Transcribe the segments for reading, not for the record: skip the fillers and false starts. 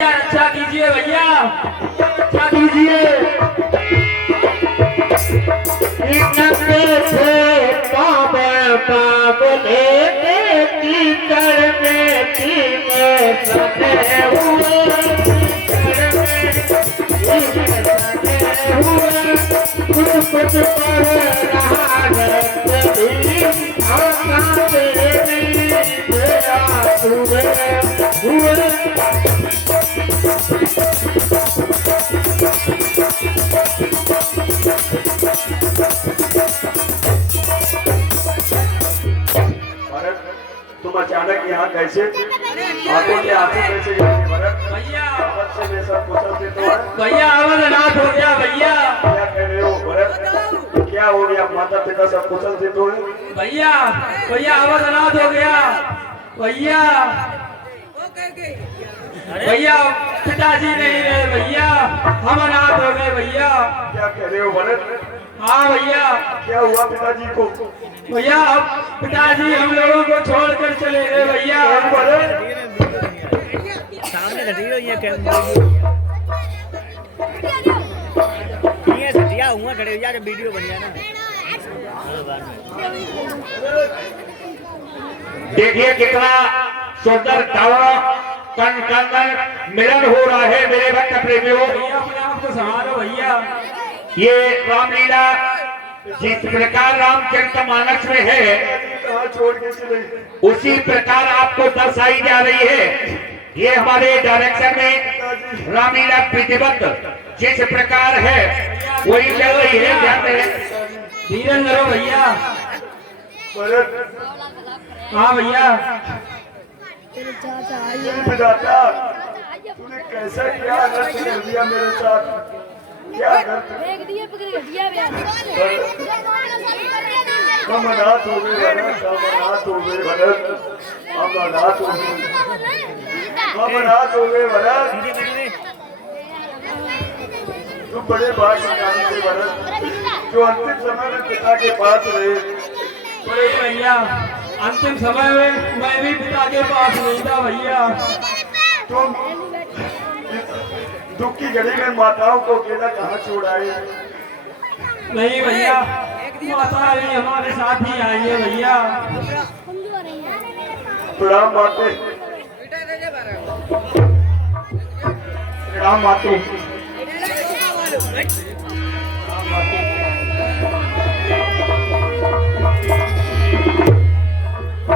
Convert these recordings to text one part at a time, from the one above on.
अच्छा कीजिए भैया, अच्छा कीजिए। पागले कीचड़ में सने हुए कुछ कुछ कर रहा तुम अचानक यहाँ कैसे आंखों के आंसू कैसे गिरे भरत? भैया से मैं सब कुशल से तो है भैया आवाज अनाथ हो गया भैया। क्या कह रहे हो भरत? क्या हो गया? माता पिता सब कुशल से तो है भैया भैया आवाज अनाथ हो गया भैया। भैया पिताजी नहीं रहे भैया, हम अनाथ हो गए भैया। क्या कह रहे हो भरत? हाँ भैया। क्या हुआ पिताजी को? भैया पिताजी हम लोगों को छोड़कर चले गए भैया। सामने घटी हुई है कैमरा ये घटिया हुआ खड़े हो यार वीडियो बन गया ना। देखिए कितना सुंदर कण कण मिलन हो रहा है मेरे भक्त प्रेमियों। भैया अपने आप को संभालो भैया। ये रामलीला जिस प्रकार रामचरितमानस में है कहाँ छोड़ के चले? उसी प्रकार आपको दर्शाई जा रही है। ये हमारे डायरेक्शन में रामलीला विधिवत जिस प्रकार है वही चल रही है। ध्यान दें, धीरज धरो भैया। भरत हाँ भैया। विधाता तूने कैसा किया? अनर्थ कर दिया मेरे साथ। क्या अनर्थ? हम अनाथ हो गए भरत, हम अनाथ हो गए भरत, हम अनाथ हो गए, हम अनाथ हो गए भरत। तुम बड़े भाग्यशाली थे भरत जो अंतिम समय में पिता के पास रहे। बड़े भैया अंतिम समय में मैं भी पिता के पास नहीं था भैया। तुम दुख की घड़ी में माताओं को अकेला कहाँ छोड़ आए? नहीं भैया, माता भी हमारे साथ ही आई है भैया। प्रणाम माते, राम माते।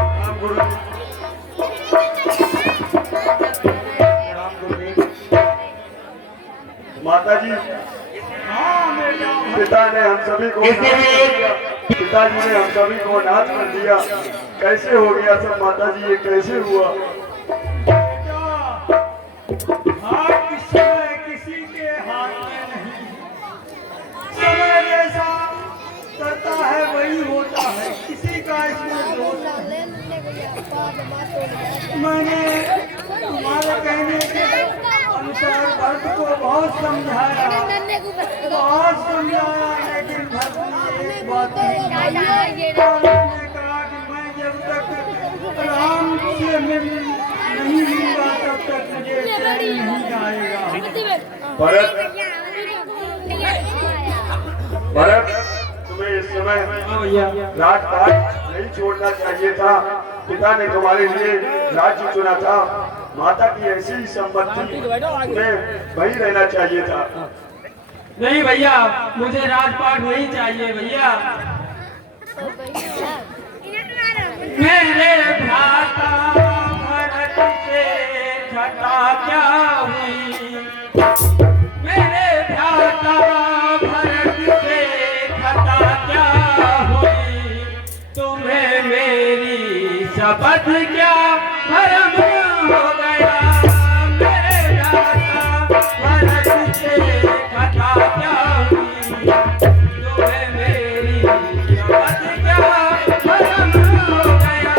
राम गुरु, माता जी पिता ने हम सभी को पिताजी ने हम सभी को अनाथ कर दिया। कैसे हो गया सब माता जी? ये कैसे हुआ? किसी के हाथ में नहीं, समय जैसा करता है वही होता है, किसी का इसमें दोष नहीं। मैंने तुम्हारे कहने के अनुसार भक्त को बहुत समझाया, लेकिन भक्त ने एक बात नहीं मानी। उसने कहा कि मैं जब तक राम से नहीं मिलूंगा तब तक मुझे चैन नहीं आएगा। भरत तुम्हें इस समय राजपाट नहीं छोड़ना चाहिए था। पिता ने तुम्हारे लिए राज्य चुना था। माता की ऐसी ही संपत्ति में वही रहना चाहिए था। नहीं भैया, मुझे राजपाट नहीं चाहिए भैया। मेरे भ्राता भरत से घटा क्या हुई, मेरे भ्राता भरत से घटा क्या हुई, तुम्हें मेरी शपथ क्या भरम हो गया। मेरे भ्राता भरत से घटा क्या हुई, तुम्हें मेरी शपथ क्या भरम हो गया।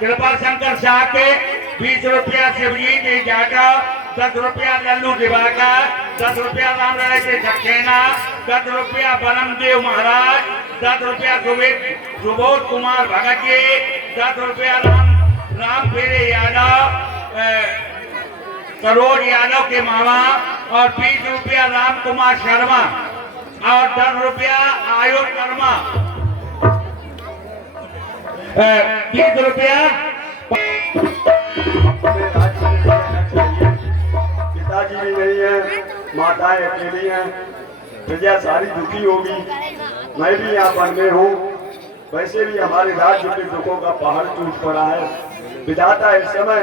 कृपा शंकर शाह के 20 रुपया शिवजी के जाटा, 10 रुपया लल्लू दिवाकर, 10 रुपया रामराय के सक्सेना, 10 रुपया बनमदेव महाराज, 10 रुपया सुबोध कुमार भगत जी, 10 रुपया राम फेरे यादव, सरोज यादव के मामा, और 20 रुपया राम कुमार शर्मा, और 10 रुपया आयुष शर्मा, 20 रुपया माताएं अकेली हैं, प्रजा सारी दुखी होगी। मैं भी यहाँ वन में हूँ। वैसे भी हमारे राज्य के दुखों का पहाड़ टूट पड़ा है। विधाता इस समय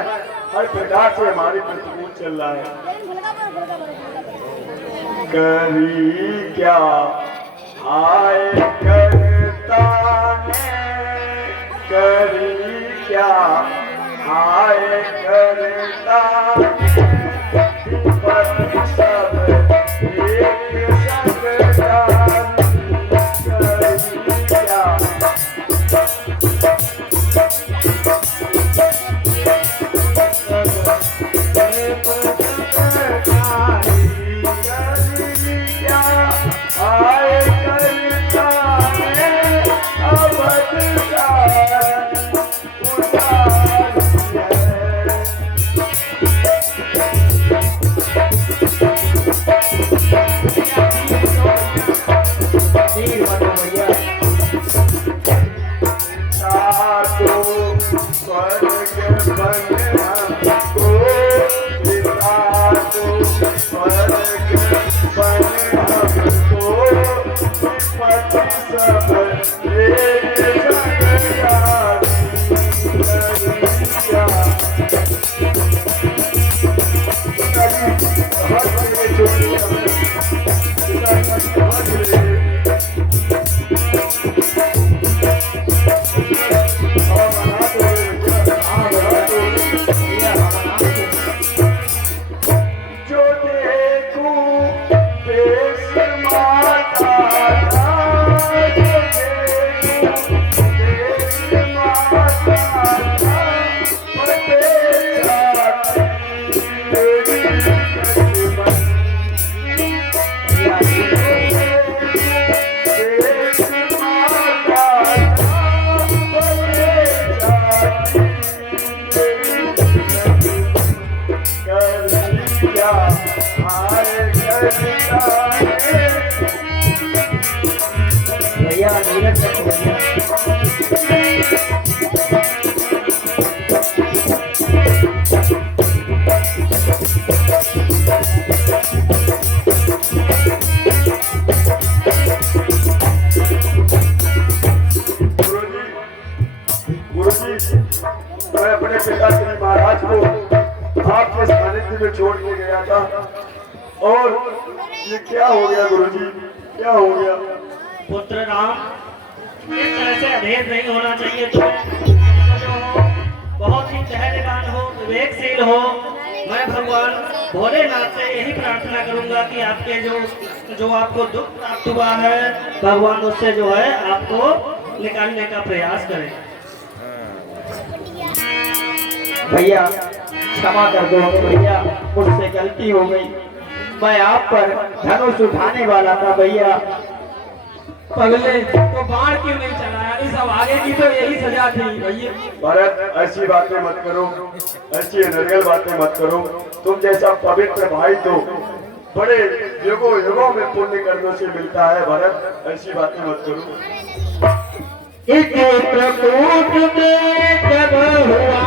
हर प्रकार से हमारे प्रतिकूल चल रहा है। करी क्या आए करता ने, करी क्या आए करता पति सब एक संग जानी, करी क्या आए करता है भैया नीरज मैं अपने पिता श्री महाराज को आपके सानिध्य में छोड़ के गया था और ये क्या हो गया गुरुजी, क्या हो गया? पुत्र राम, इस तरह से अधेर नहीं होना चाहिए तुम्हें। जो हो बहुत ही धैर्यवान हो, विवेकशील हो। मैं भगवान भोलेनाथ से यही प्रार्थना करूंगा कि आपके जो आपको दुख प्राप्त हुआ है, भगवान उससे जो है आपको निकालने का प्रयास करें। भैया क्षमा कर दो भैया, मुझसे गलती हो गई। मैं आप पर धनुष उठाने वाला था भैया। पगले तो बाढ़ क्यों नहीं चलाया? इस अब आगे की तो यही सजा थी भैया। भरत ऐसी बातें मत करो, ऐसी अनर्गल बातें मत करो। तुम जैसा पवित्र भाई तो बड़े युगों युगों में पुण्य कर्मों से मिलता है। भरत ऐसी बातें मत करो। चित्रकूट में जब हुआ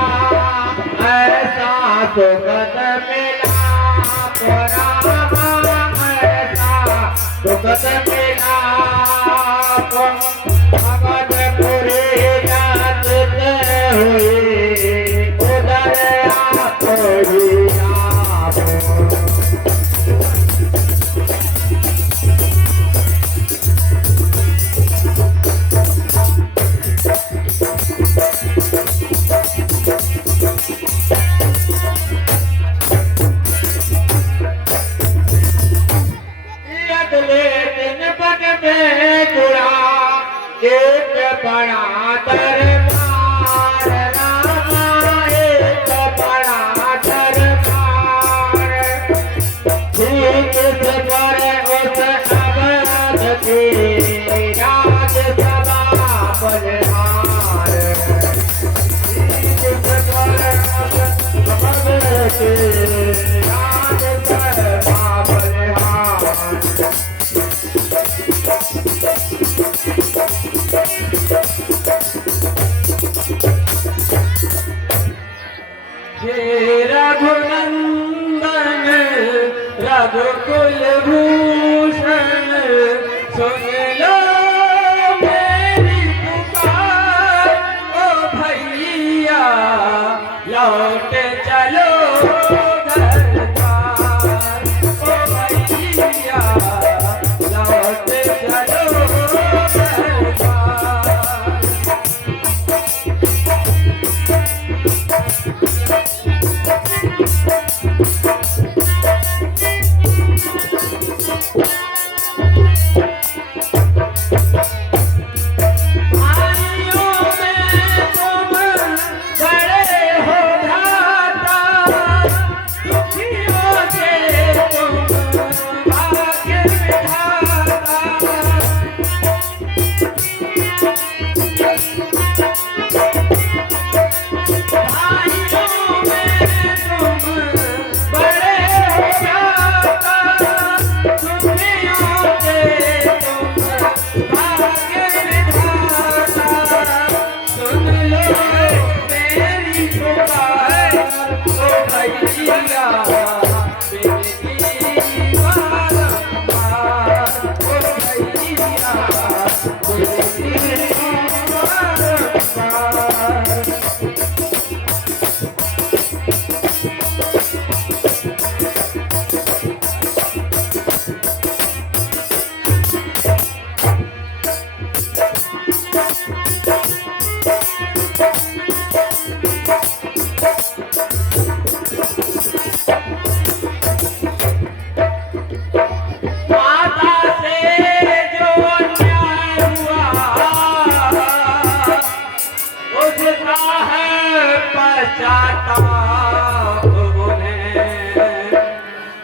ऐसा सुगत मिला, ऐसा सुगत मिला, भगतपुरी नाचत हुए उदर आपरी आप। रघुकुल भूषण सुन लो मेरी पुकार, ओ भैया लौट चलो घर द्वार, ओ भैया लौट चलो घर द्वार।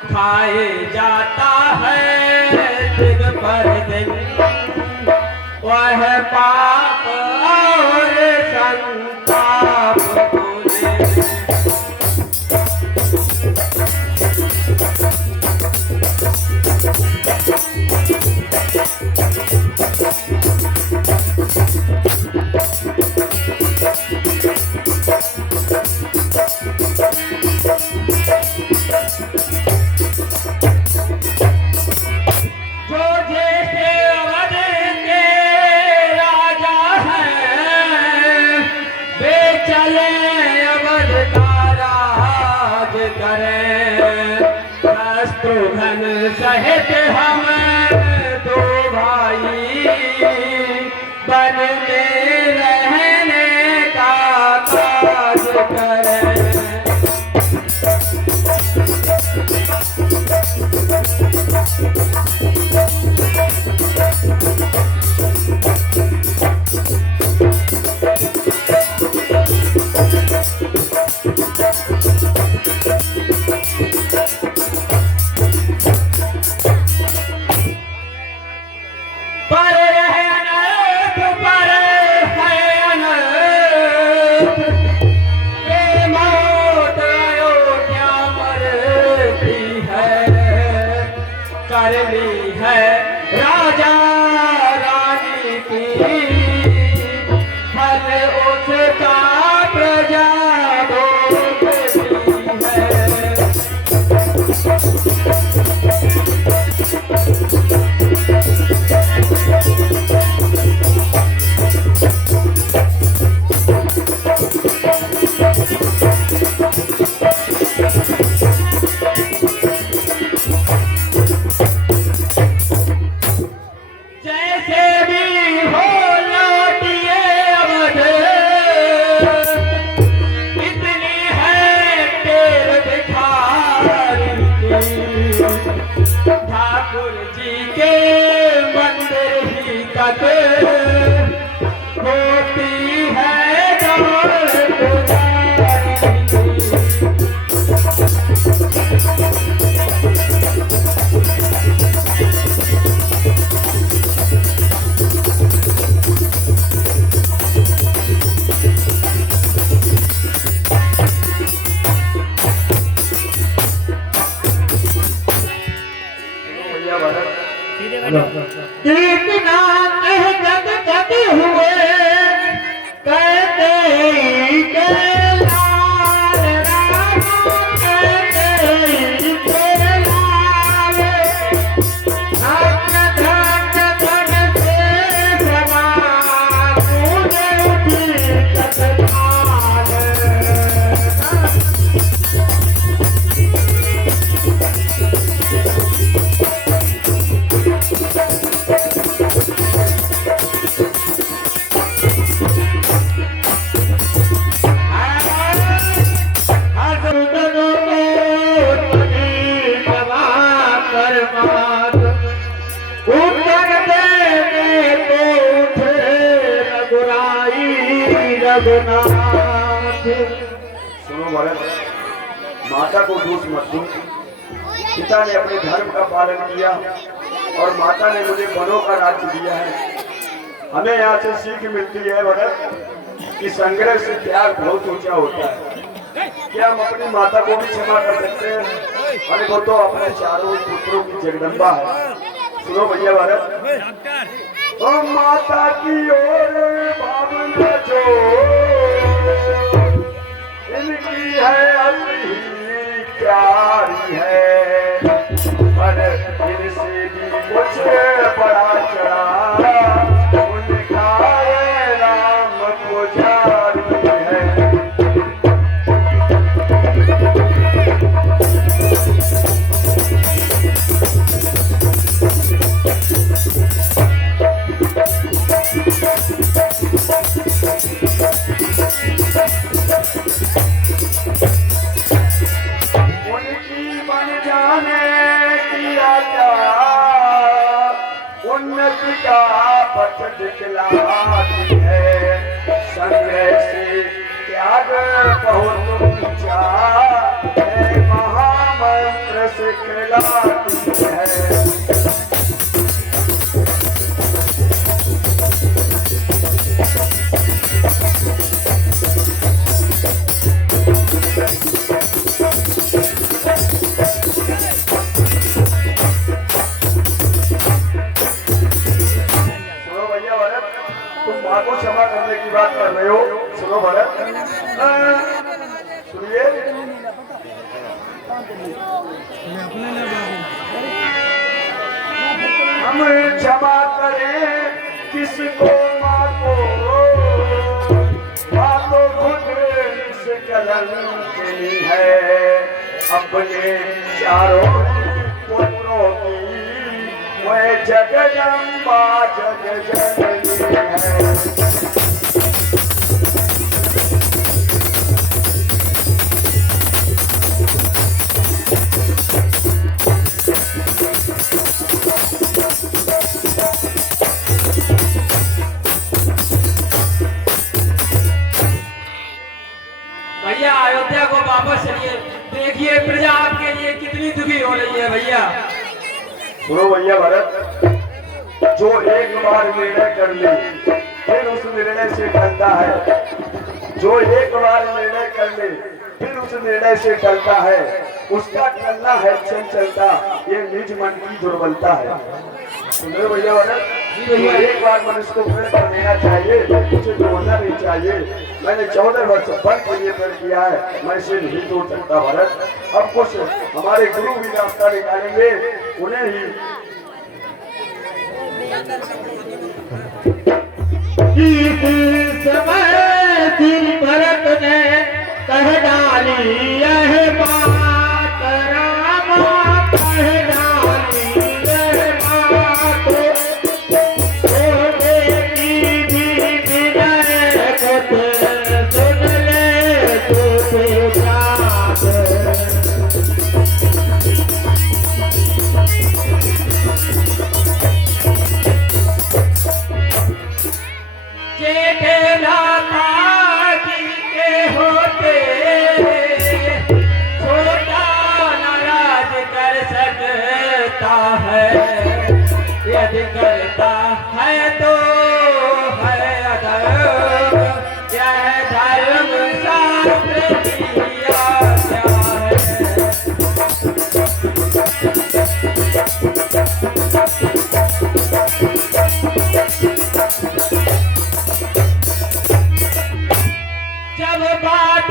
खाए जाता है दिन पर दिन वह पाप और संताप मुझे। शत्रुघ्न सहित हम दो भाई वन में रहने का काज करें। करनी है राजा रानी की फल उसका प्रजा भोगती है। ठाकुर जी के मंदिर ही तक होती है दौड़ पुजारी। एक नाथ जग जग हुए कहते के लाल राम कहते के लाल। नाथ। सुनो भरत, माता को दोष मत दो। पिता ने अपने धर्म का पालन किया और माता ने मुझे वनों का राज्य दिया है। हमें यहाँ से सीख मिलती है भरत कि संग्रह से त्याग बहुत ऊंचा होता है। क्या हम अपनी माता को भी क्षमा कर सकते हैं? अरे वो तो अपने चारों पुत्रों की जगदम्बा है। सुनो भैया भरत, ओ माता की ओर भावना जो इनकी है अभी प्यारी है, पर इनसे भी कुछ बड़ा चढ़ा उनका राम पुजारी है। उन्नति का पथ दिखलाती है, संग्रह से त्याग बहुत ऊंचा है, महामंत्र सिखलाती है। माँ को क्षमा करने की बात कर रहे हो। सुनो भरत, सुनिए, हम क्षमा करें किसको? माँ को, माँ तो खुद इस कलंकिनी है, अपने चारों पुत्रों की वह जगदम्बा जग जननी है। भैया अयोध्या को वापस चलिए। देखिए प्रजा आपके लिए कितनी दुखी हो रही है भैया। सुनो भैया भरत, जो एक बार निर्णय कर ले फिर उस निर्णय से टलता है, जो एक बार निर्णय कर ले फिर उस निर्णय से टलता है, उसका टलना है चंचलता, ये निज मन की दुर्बलता है। सुनो भैया भरत, एक बार मनुष्य को प्रण कर देना चाहिए, उसे तोड़ना नहीं चाहिए। मैंने 14 वर्ष बल के लिए प्रण किया है, मैं इसे नहीं तोड़ सकता भरत। अब कुछ हमारे गुरु भी रास्ता निकालेंगे, उन्हें ही इस समय दिल भरत ने कह डाली यह बात, रामा कह डाली यह बात, ओ बेटी भी विनय कथ सुन ले तू जात। यदि करता है तो है अधर्म, यह धर्म शास्त्र की आज्ञा है। जब बात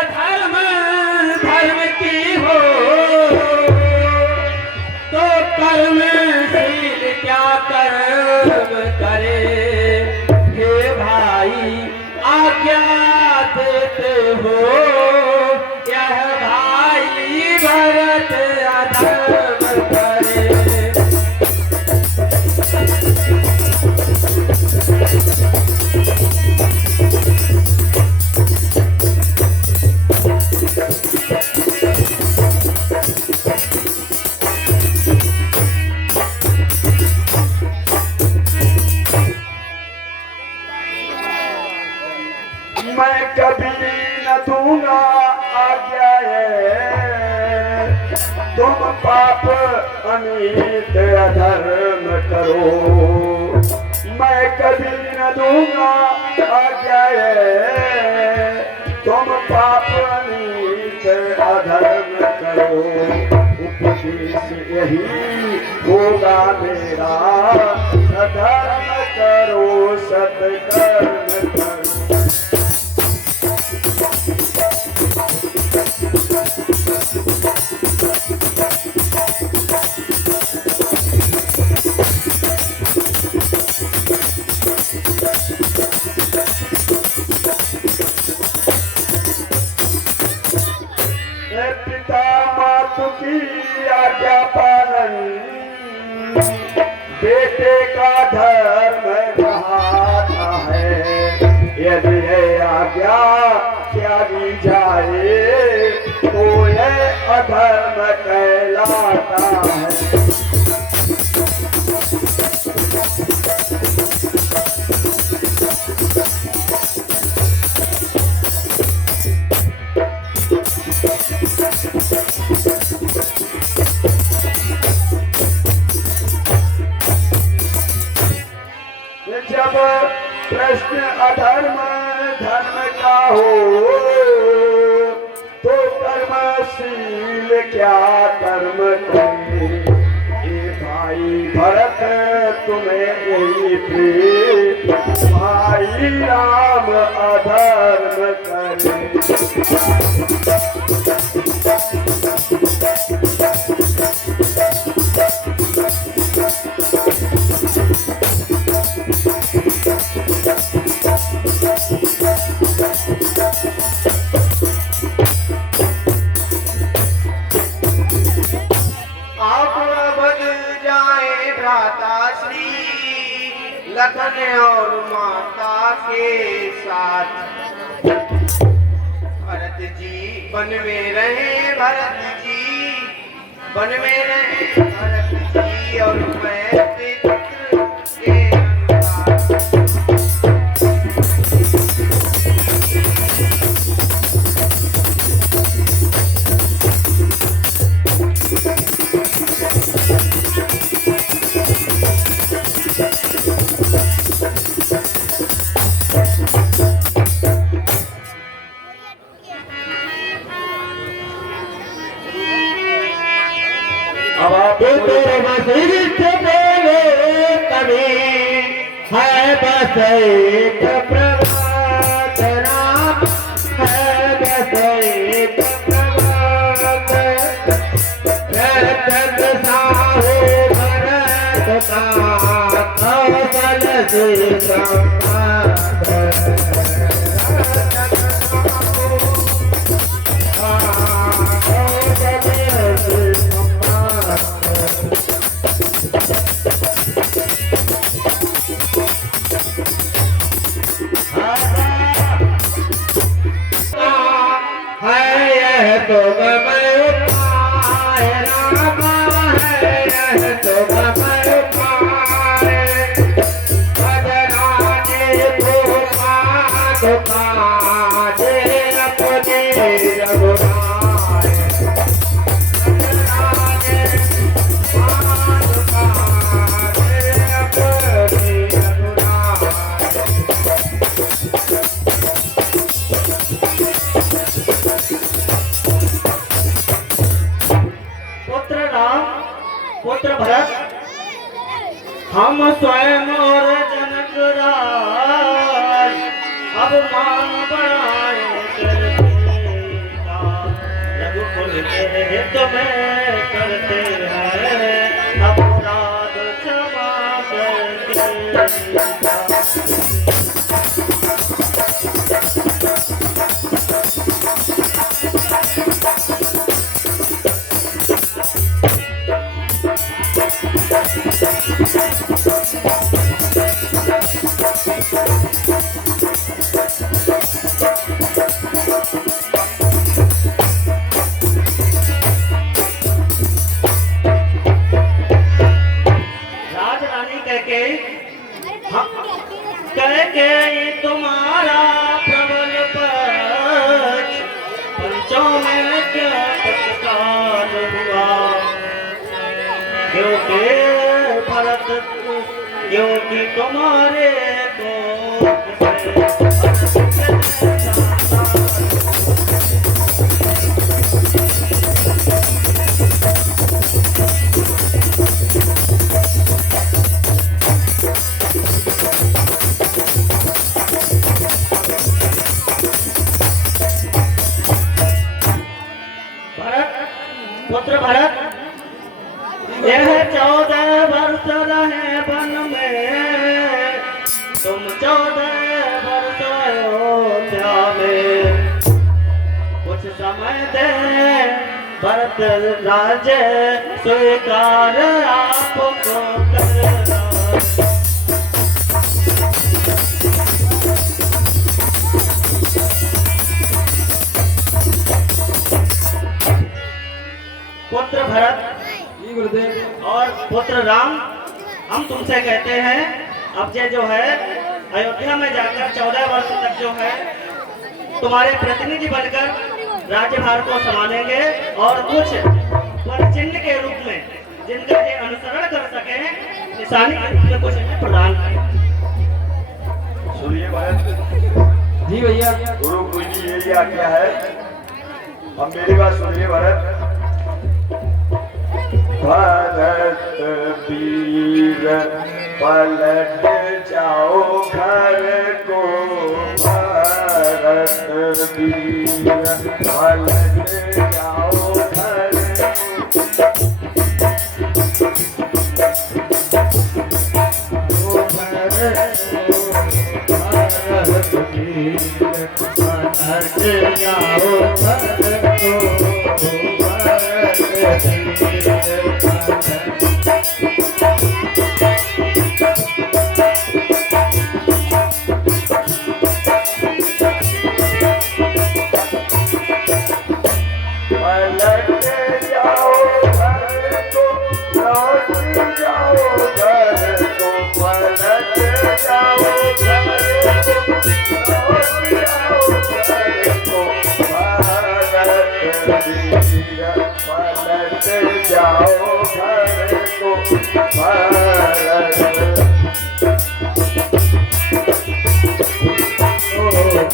अधर्म धर्म की हो तो कर्मशील क्या कर्म करे, हे भाई आज्ञा देते हो, यह भाई भरत अधर्म करे। पाप अनित अधर्म करो, मैं कभी न दूंगा आज्ञा। तुम पाप अनित अधर्म करो, उपदेश यही होगा मेरा। सधर्म करो सत्कर्म करो। पिता मातु की आज्ञा पालन, बेटे का धर्म कहाता है। यदि यह आज्ञा त्यागी जाए तो यह अधर्म कहलाता है। जब प्रश्न अधर्म धर्म का हो तो कर्मशील क्या कर्म करे। ये भाई भरत तुम्हें यही प्रेम, भाई राम अधर्म करे। लखन और माता के साथ भरत जी वन में रहे, भरत जी वन में रहे, भरत जी और मैं पितृ के अनुसार। अब आप तेरे वसीठ बोले कभी है बस एक प्रवचना, है बस एक प्रवचन। रतन साहो भरत का कौशल से संपादन। तो मैं पाए रामा है, यह तो मैं पाए भजराने को पादो काजे अपने रघुराए। भजराने पादो काजे अपने रघुराए। पुत्र भरत, हम स्वयं और जनक राज अब मान बढ़ाए रघुकुल के हित में करते हैं अपराध क्षमा करके। क्योंकि भरत क्योंकि तुम्हारे को पुत्र भरत यह 14 वर्ष रहे वन में, तुम 14 वर्ष अयोध्या में। कुछ समय दे भरत राज्य स्वीकार आपको करना। पुत्र भरत गुरुदेव और पुत्र राम, हम तुमसे कहते हैं अब ये जो है अयोध्या में जाकर 14 वर्ष तक जो है तुम्हारे प्रतिनिधि बनकर राज्यभार को संभालेंगे और कुछ चिन्ह के रूप में जिनका ये अनुसरण कर सके निशानी के रूप में कुछ इन्हें प्रदान करें। सुनिए भरत, जी भैया। गुरु की यही आज्ञा है। अब मेरी बात सुनिए भरत। भरत वीर पलट जाओ घर को, भरत वीर पलट जाओ घर को, भरत वीर पलट जाओ घर को, भरत जाओ घर को,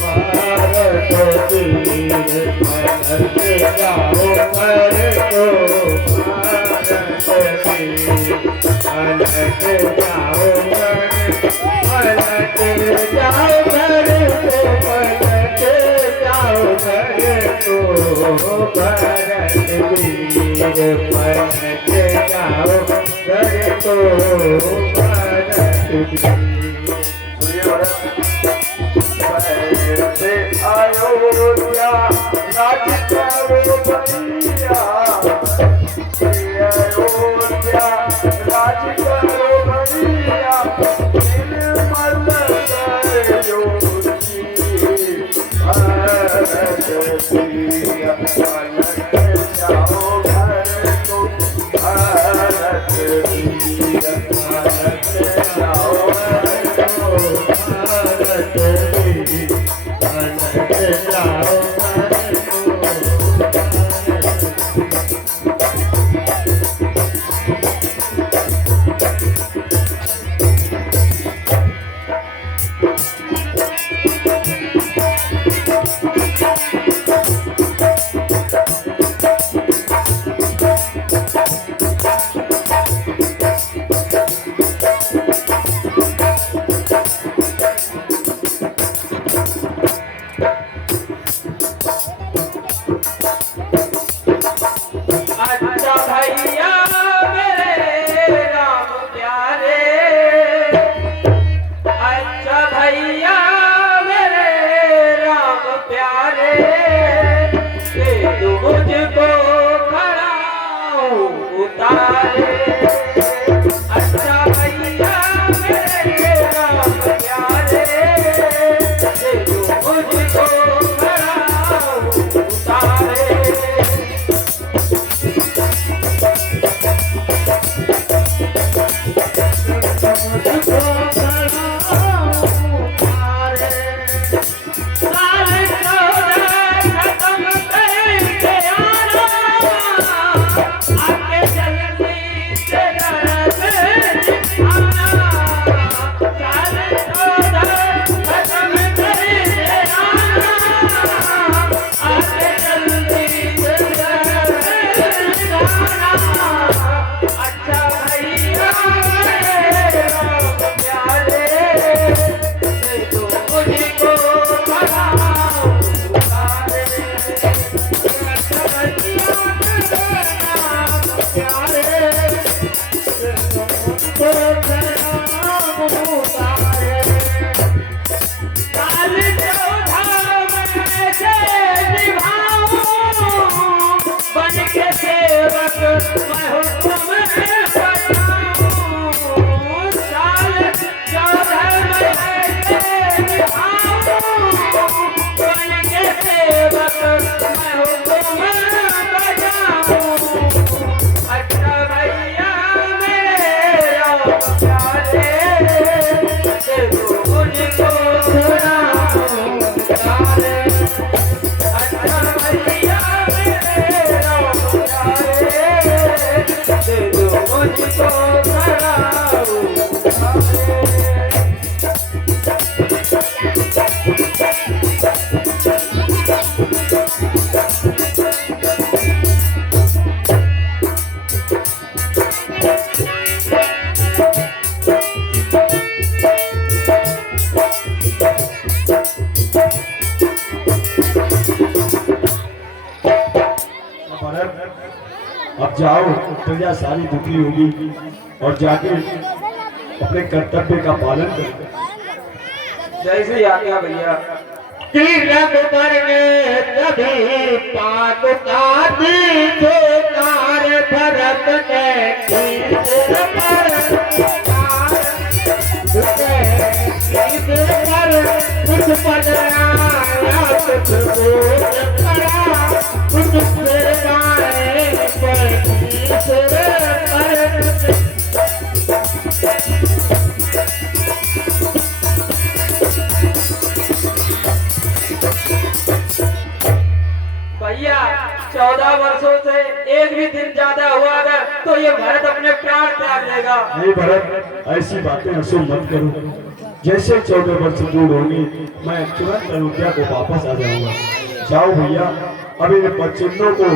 भारत वीर पलट जाओ घर को, भारत वीर पलट जाओ घर, पलट जाओ घर को, पलट जाओ घर को, भारत वीर पलट जाओ घर को, भारत वीर। से अयोध्या राज करो भैया, अयोध्या राज करो भैया, निर्मल योगी भरत वीर पलट जाओ घर को, भरत वीर पलट जाओ घर को, भारत वीर पलट जाओ घर को। अच्छा भैया मेरे राम प्यारे, अच्छा भैया मेरे राम प्यारे, दे दो मुझको खड़ा उतारे। अच्छा भैया मेरे राम प्यारे, दे दो मुझको खड़ा उतारे। आके जल्दी से तुम्हें बताऊं साल 14 में कोई के सेवक मैं हूँ तुम्हें बताऊं अच्छा भैया मेरा प्यारे मुझको सुनाऊं प्यारे अच्छा भैया मेरा प्यारे मुझको सुनाऊं अब जाओ, प्रजा सारी दुखी होगी और जाके अपने कर्तव्य का पालन करो। जैसे आज्ञा भैया तिलक करने तभी पाक का दीदार भरत ने तीर पर कुछ पद आया कुछ बोल पड़ा कुछ गाने पर भैया 14 वर्षों से एक भी दिन ज्यादा हुआ अगर तो ये भरत अपने प्राण त्याग देगा। नहीं भरत, ऐसी बातें अशुभ मत करो। जैसे 14 वर्ष दूर होंगे मैं तुरंत अयोध्या को वापस आ जाऊंगा। जाओ भैया, अब इन बच्चों को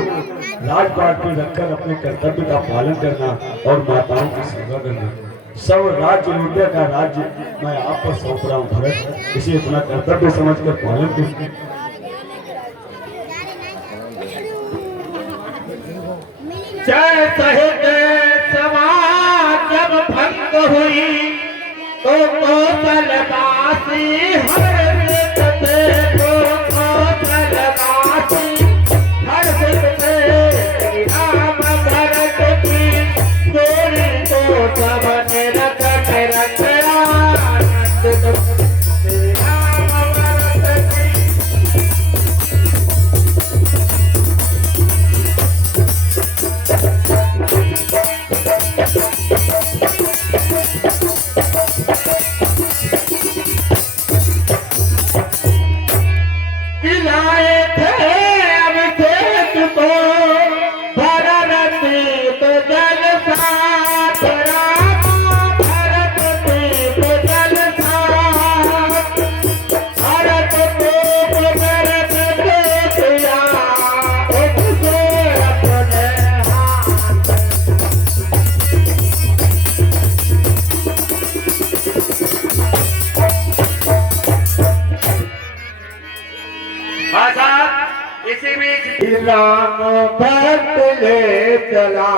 राजपाट में रखकर अपने कर्तव्य का पालन करना और माताओं की सेवा करना। सब राज्य अयोध्या का राज्य मैं आप पर सौंप रहा हूँ भरत, इसे अपना कर्तव्य समझकर पालन करें। जय सहित समाज जब भंग हुई तो कौशलवासी हर्षित थे, तो कौशलवासी हर्षित थे। राम भरत की जोड़ी को सबने रखत रखया आनंद राम भरत की पिलाए थे अभिषेक को भरत दीप जल साथ राम भरत दीप जल साथ भरत दीप भरत देखिया उससे अपने हाथ इसी बीच राम भक्त ले चला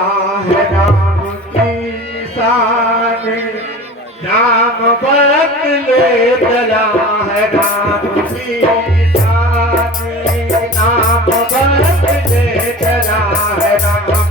है राम की शान, राम भक्त ले चला है राम की शान, राम भक्त ले चला है राम